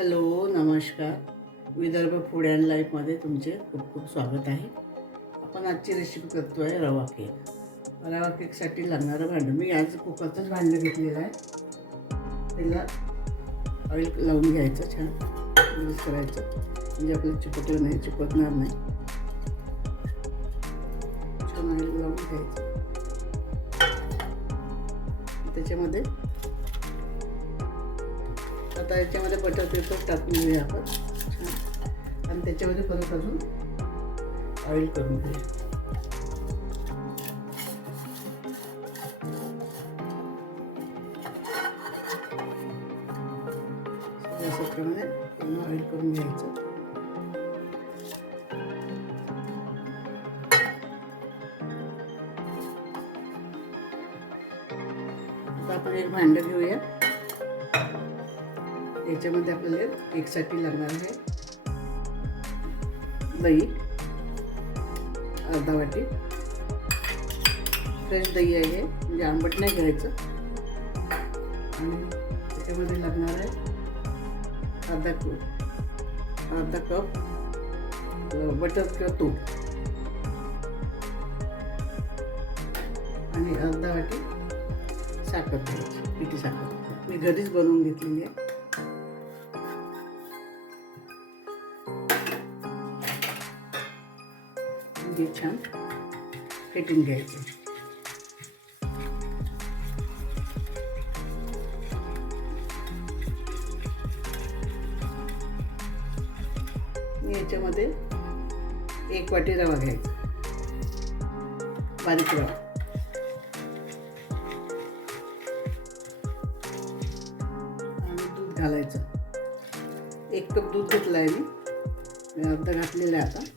Hello, नमस्कार. Vidarbha food and लाईफमध्ये तुमचे खूप खूप स्वागत आहे. आपण आजची रेसिपी करतो आहे रवा केक. रवा केकसाठी लागणारं भांडं मी आज कुकरचंच भांडं घेतलेलं आहे. त्याला ऑइल लावून घ्यायचं, छान मिक्स करायचं म्हणजे आपल्याला चिपकलं नाही, चिपकणार नाही. छान ऑइल लावून घ्यायचं. त्याच्यामध्ये आता याच्यामध्ये बटर पेपर टाकून घेऊया आपण छान, आणि त्याच्यामध्ये परत अजून ऑइल करून घेऊया. याप्रमाणे पूर्ण ऑइल करून घ्यायचं. आता आपण एक भांडं घेऊया. याच्यामध्ये आपल्याला केकसाठी लागणार आहे दही, अर्धा वाटी. फ्रेश दही आहे, म्हणजे आंबट नाही घ्यायचं. आणि त्याच्यामध्ये लागणार आहे अर्धा कप बटर किंवा तूप आणि अर्धा वाटी साखर घ्यायची, पिठी साखर मी घरीच बनवून घेतलेली आहे. हे छान फेटून घ्यायचं. याच्यामध्ये 1 वाटी रवा घ्यायचा, बारीक रवा. आणि दूध घालायचं. 1 कप दूध घेतलं आहे मी अर्धा घातलेलं आहे. आता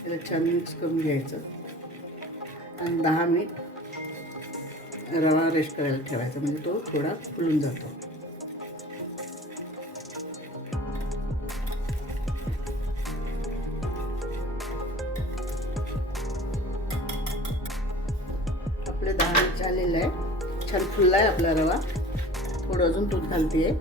त्याला छान मिक्स करून घ्यायचं आणि 10 मिनिट रवा रेस्ट करायला ठेवायचा, म्हणजे तो थोडा फुलून जातो. आपले 10 मिनिट झालेलं आहे, छान फुलला आहे आपला रवा. थोडं अजून दूध घालते.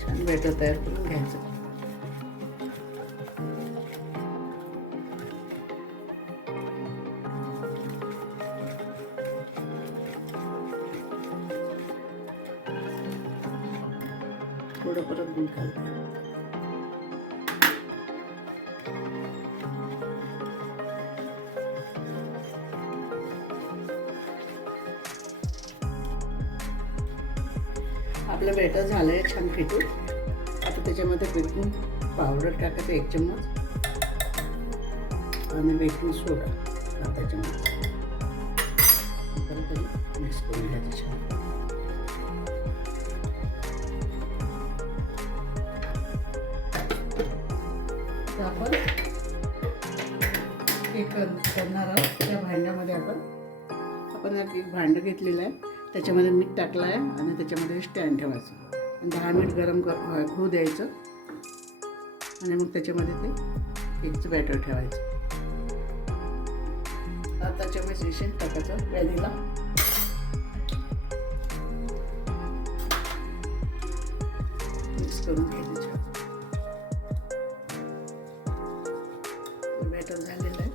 छान बॅटर तयार करून घ्यायचं. थोडं परत दूध घालते. आपलं बॅटर झालंय छान फेटून. आता त्याच्यामध्ये बेकिंग पावडर टाकायचं 1 चम्मच आणि बेकिंग सोडा अर्धा चम्मच. परत मिक्स करून घ्यायचं छान. तर आपण केक करणार आहोत त्या भांड्यामध्ये आपण एक भांडं घेतलेलं आहे. त्याच्यामध्ये मीठ टाकलं आहे आणि त्याच्यामध्ये स्टँड ठेवायचं. 10 मिनिट गरम होऊ द्यायचं आणि मग त्याच्यामध्ये ते केकचं बॅटर ठेवायचं. अर्धा चम्मच बेसन टाकायचं व्हॅनिला. मिक्स करून घ्यायचं छान. बॅटर झालेलं आहे.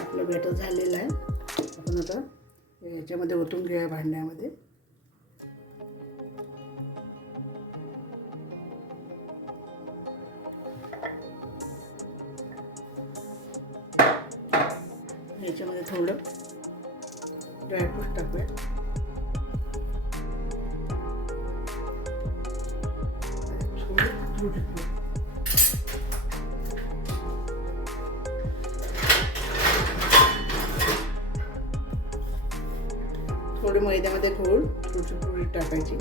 आपलं बॅटर झालेलं आहे. आपण आता याच्यामध्ये ओतून घेऊया भांड्यामध्ये. याच्यामध्ये थोडं ड्रायफ्रूट टाकूया. थोडी मैद्यामध्ये थोडी टाकायची.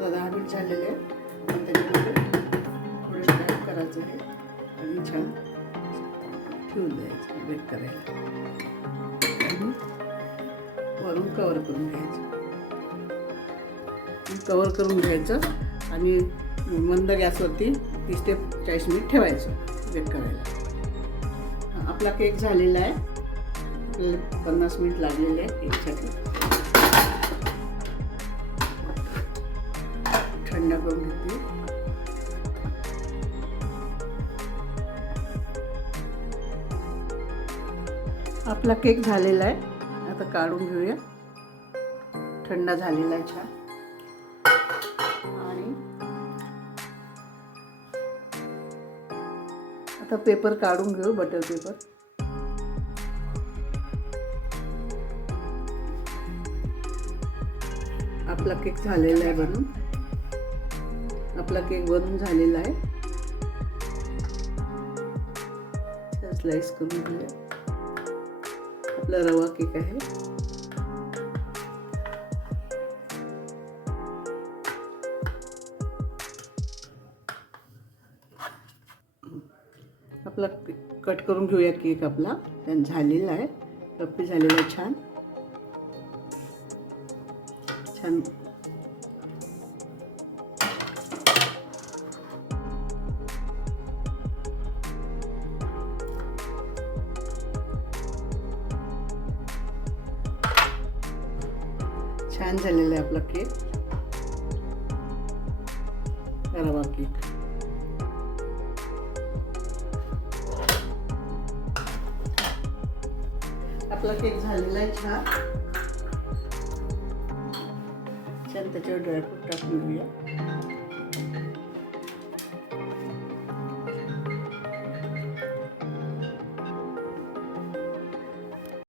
आता 10 मिनिट झालेले आहे. आणि त्याच्यामध्ये थोडं स्टार्ट करायचं आहे आणि छान ठेवून द्यायचं बेक करायला आणि वरून कवर करून घ्यायचं. कवर करून घ्यायचं आणि मंद गॅसवरती 30 ते 40 मिनिट ठेवायचं बेक करायला. आपला केक झालेला आहे. आपल्याला 50 मिनिट लागलेले आहे केकसाठी. थंड करून घेतली. आपला केक झालेला आहे. आता काढून घेऊया. थंड झालेला आहे छान. आणि आता पेपर काढून घेऊ, बटर पेपर. आपला केक झालेला आहे बनून. आपला केक बनून झालेला आहे. स्लाइस करून घेऊया. आपला रवा केक आहे. आपला कट करून घेऊया केक. आपला झालेला आहे. रफ्फी झालेला आहे छान छान. छान झालेला आहे आपला केक, रवा केक. आपला केक झालेला आहे छान छान. त्याच्यावर ड्रायफ्रूट टाकून घेऊया.